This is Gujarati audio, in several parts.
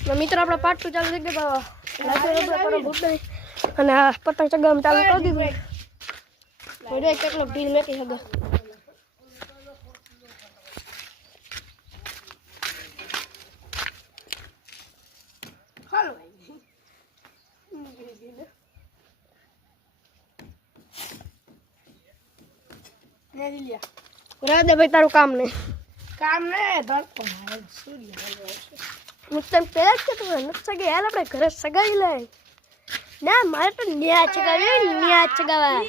મિત્રો આપણે પાર્ટ 2 ચાલુ થઈ ગયો અને આ પતંગ ચગાવવાનું ચાલુ કરી દીધું હોય કેટલો ઢીલ મેકી શકે રાધે ભાઈ તારું કામ નહીં હું તને પેલા જ કહેતો નથી સગાઈ હાલ આપણે ઘરે સગાઈ લે ના મારે તો ન્યા ચગાવા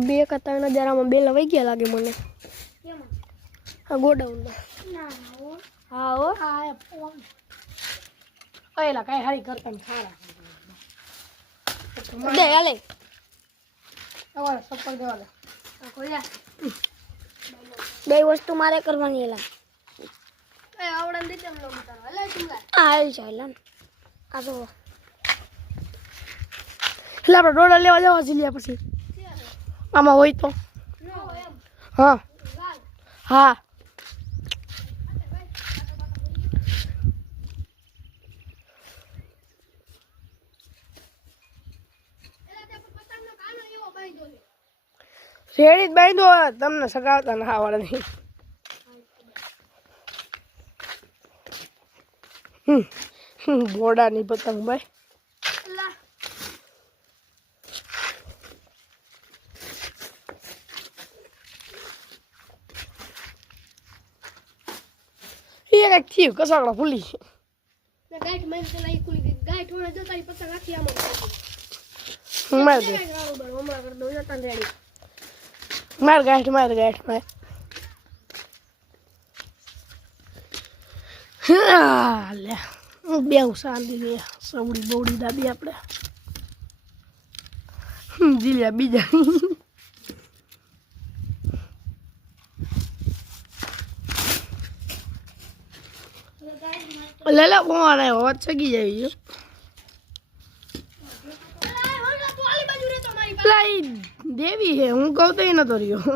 બે કે 3000 બે લવાઈ ગયા લાગે મને હા ગોડાઉનમાં હા હો એલા કઈ હારી કરતા ખારા દે હાલે અમારે સપર દેવા લે બે વસ્તુ મારે કરવાની એલા એ આવડન દે તેમ લો મતારો હાલે તુંગા હાલ ચાલ આ જો એટલે આપણે ડોડા લેવા જવા જીલ્યા પછી આમાં હોય તો હા હા રેડી જ બાંધો તમને સગાવતા ના આવડે નહીં ઘોડાની પતંગ ભાઈ એ કઈક થયું કસાકડા ફૂલી ગાંઠ મારી ચલાઈ ખુલી ગઈ ગાંઠ હોણે જતા પતંગ આખી આમાં માર દે હમણાં કરી દઉં જતા રેડી માર ગાંઠ લે બે શાંતિ લે સવડી બવડી દાદી આપણે જીલ્યા બીજા લેલા કોણ હોત સગી જાય દેવી હે હું કહું તો એ નતો રહ્યો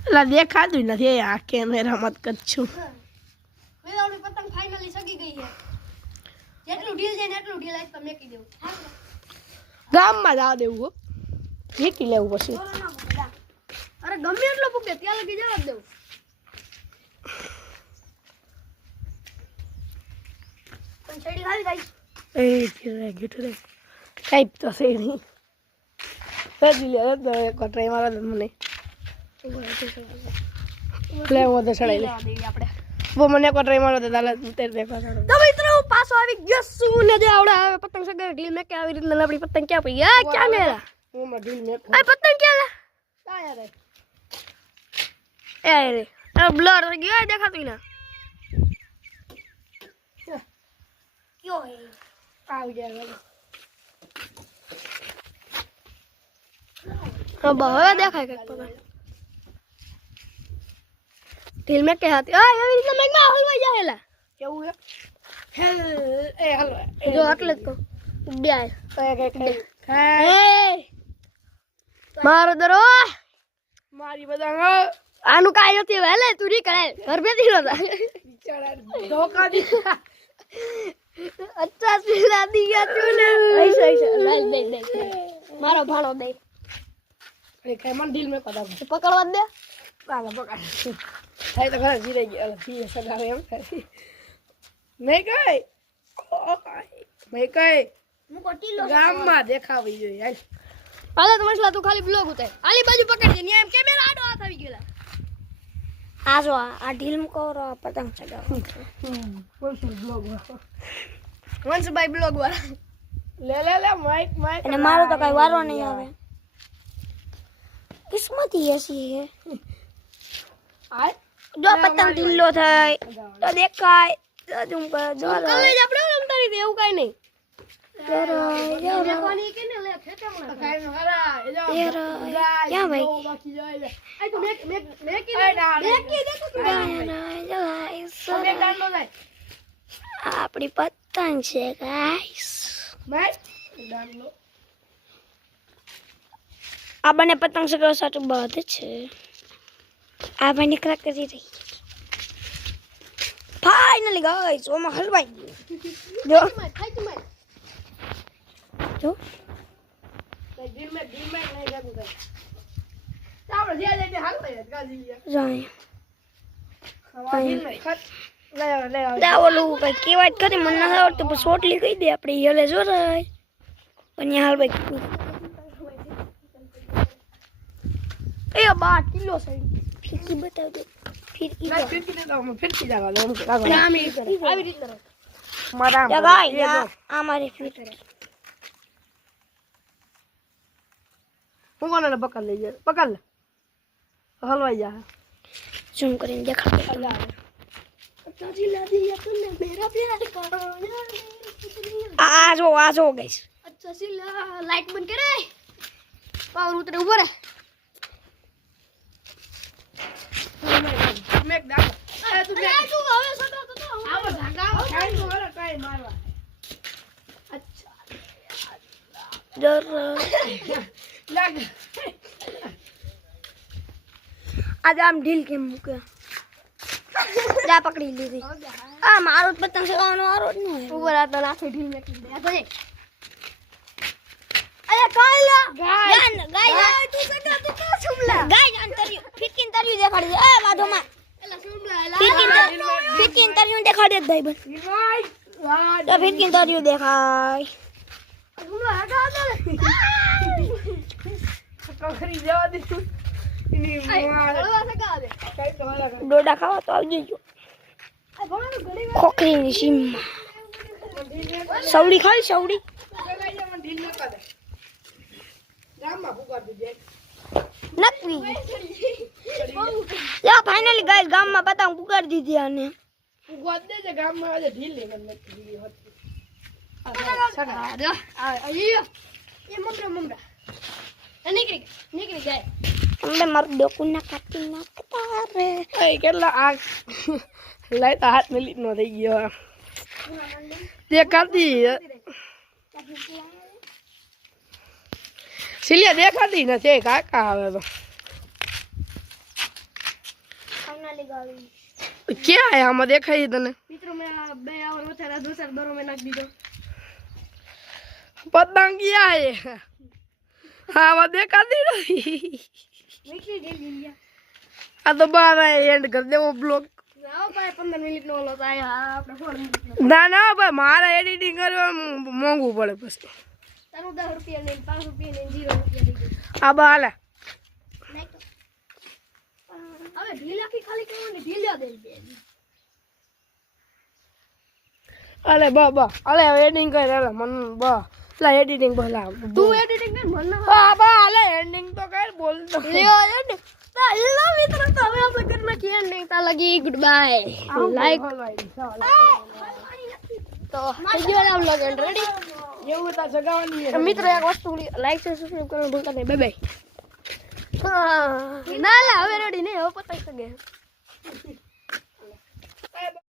એટલે દેખાતું નથી આ કેમેરા મત કરશું પતંગ ફાઇનલી સગી ગઈ છે જેટલું ઢીલ જાય ને એટલું ઢીલ આજ તમે મેકી દેવું ગામમાં જવા દેવું હો મેકી લેવું પછી અરે ગમે એટલો પૂકે ત્યાં લગી જવા દેવું પણ છેડી ખાલી જાય રે ટાઈપ તો છે નહીં સજી લે તો એક ટ્રાય મારા દે મને લેવો તો ચડાઈ લે આપણે वो મને કો ટ્રાય મારો દે દાલા તેર દેખવા ચડો તો મિત્રો પાછો આવી ગયો શું ને જે આવડા આવે પતંગ સગાઈ ઢીલ મે કે આવી રીતના આપણી પતંગ ક્યાં પઈ આ ક્યાં ગયેલા હું માં ઢીલ મે આ પતંગ ક્યાં લા આયા રે એ રે આ બ્લર થઈ ગયો દેખાતું ના ક્યો હે આવી જાય હા બહુ દેખાય કે પતંગ ઢીલ મે કે હતી આ એવી રીતના મેં માં હલવાઈ જાહેલા કેવું હે હેલ એ હાલો જો આટલે જ કહું બે આય મારો દરો મારી બધા આનું કાઈ નથી વેલે તું ની કરે ઘર બેઠી નતા બિચારા ધોકા દી અચ્છા પીલા દીયા તું ને ऐसा લાલ દે મારો ભાણો દે એ કઈ મન ઢીલ મે પડા પકડવા દે પાલા પકડ થાય તો ઘરે જીરે ગયા થી સગારે એમ થાય મેં કઈ હું કોટીલો ગામમાં દેખાવી જોઈએ હાલ પાલા તો મસલા તું ખાલી બ્લોગ ઉતાર આલી બાજુ પકડ દે ન્યા એમ કેમેરા આડો હાથ આવી ગયેલા આ જો આ ઢીલ મકોરો પતંગ ચગાવ બ્લોગ વંશભાઈ બ્લોગ વાળા લે માઈક અને મારો તો કઈ વારો નહીં આવે કિસ્મત ही ऐसी है આ જો પતંગ ઢીલો થાય તો દેખાય તો ઝૂમ કરો જો કલેજ આપણે રમતા નથી એવું કઈ નહીં મેકવાની કે ને લે ખેતરમાં કાઈ હરા એ જો ક્યાં ભાઈ? બાકી જાય લે આ તો મેકી દેખો કે આપણી પતંગ છે ગાઈસ. ભાઈ ડાલો આ બંને પતંગ સગા સાટું બાદ છે. આ ભાઈ નીકળા કરી રહી. ફાઇનલી ગાઈસ ઓમાં હલવાઈ ગયું. જો દિલ મે નહીં જાતું થાય આપણે જે જે હાલ ભાઈ ગાજી લે જાય ખવા દિલ મે ખત લે દા ઓલું કઈ કેવાય કરી મને નથી આવડતું પણ સોટલી કહી દે આપણે હેલે જો રે પણ યા હાલ ભાઈ એ 12 કિલો સાઈડ ફીકી બતાવ દે ફીકી ના ફિરકી દે તો ફિરકી જાવા દે આવી રીતે મારા યા ગાય આ મારી ફીકી હું કોને પકડ લઈ જાય પકડ લે હલવાઈ જા ઝૂમ કરીને દેખાડ અલ્લાહ जिला दिया तूने मेरा प्यार करो आ जो गाइस अच्छा सिला लाइट बंद करे पावर उतरे ऊपर है મેક દાવ એ તું મેક तू હવે સડો તો આવો ઢાંગા ખાઈ તો હરે કાઈ મારવા अच्छा डर લાગ आज हम ढील के मुके जा पकड़ी ली आ मारो पतंग चगावनो आरो न ऊपर आता लाठी ढील में दे आ तो ये अरे काला गाय तू सगा तो क्या सुमला गाय अंतरियो फिटकिन तरियो देखाड़ी दे ए वाधो में एला सुमला फिटकिन तरियो देखाड़ी दे भाई बस ભાઈ तो फिटकिन तरियो देखाय सुमला हटा दे કખરી જવા દે ની માર બળવા સગા દે કાઈ તો હરે ડોડા ખાવા તો આવી જજો ખોખરીની સીમમાં સવડી ખાઈ સવડી લઈ જા મને ઢીલ ન કરે ગામમાં પુકાર દીજે નકવી યા ફાઇનલી ગાઈસ ગામમાં પતંગ પુકારી દીધી આને પુકાર દે જે ગામમાં આજે ઢીલ લે મને દીધી હતી એ મમરા નીકળી જાય અમને મારું ડોકું ના કાપી નાખતા રે એ કેટલા આ લાઈટ હાથ મેલી નો થઈ ગયો તે કાતી સિલિયા દેખાતી નથી કાકા આવે તો ફાઇનલી ગાવી ક્યાં આયા આમાં દેખાય તને મિત્રો મેં 2 આવર વધારે દોસર બરો મેં નાખ દીધો પતંગ ક્યાં હે હા આમાં દેખાતી નથી નીકળી ગઈ આ તો બાર એન્ડ કરી દેવો બ્લોગ જાઓ ભાઈ 15 મિનિટ નો ઓલો થાય આપણે 4 મિનિટ ના ના ભાઈ મારે એડિટિંગ કરવા મોંઘું પડે પછી તારું 10 રૂપિયા ને 5 રૂપિયા ને 0 રૂપિયા દઈ દે આ બા હાલે હવે ઢીલ આખી ખાલી કરવાની ઢીલ દે અલે બા અલે એડિટિંગ કર અલે મન બા લા એડિટિંગ બોલા તું એડિટિંગ કર મને બા અલે એન્ડિંગ તો કર બોલતો લ્યો યાર તા હેલો મિત્રો તો હવે આપણે કરી નાખીએ નહીં તા લગી ગુડ બાય લાઈક તો વિડિયો બ્લોગ એન્ડ રેડી જેવું તા જગાવાની મિત્રો એક વસ્તુ લાઈક છે સબસ્ક્રાઇબ કરવાનું ભૂલતા નહીં બાય બાય ના લા હવે રેડી નહીં હવે પતાઈ શકે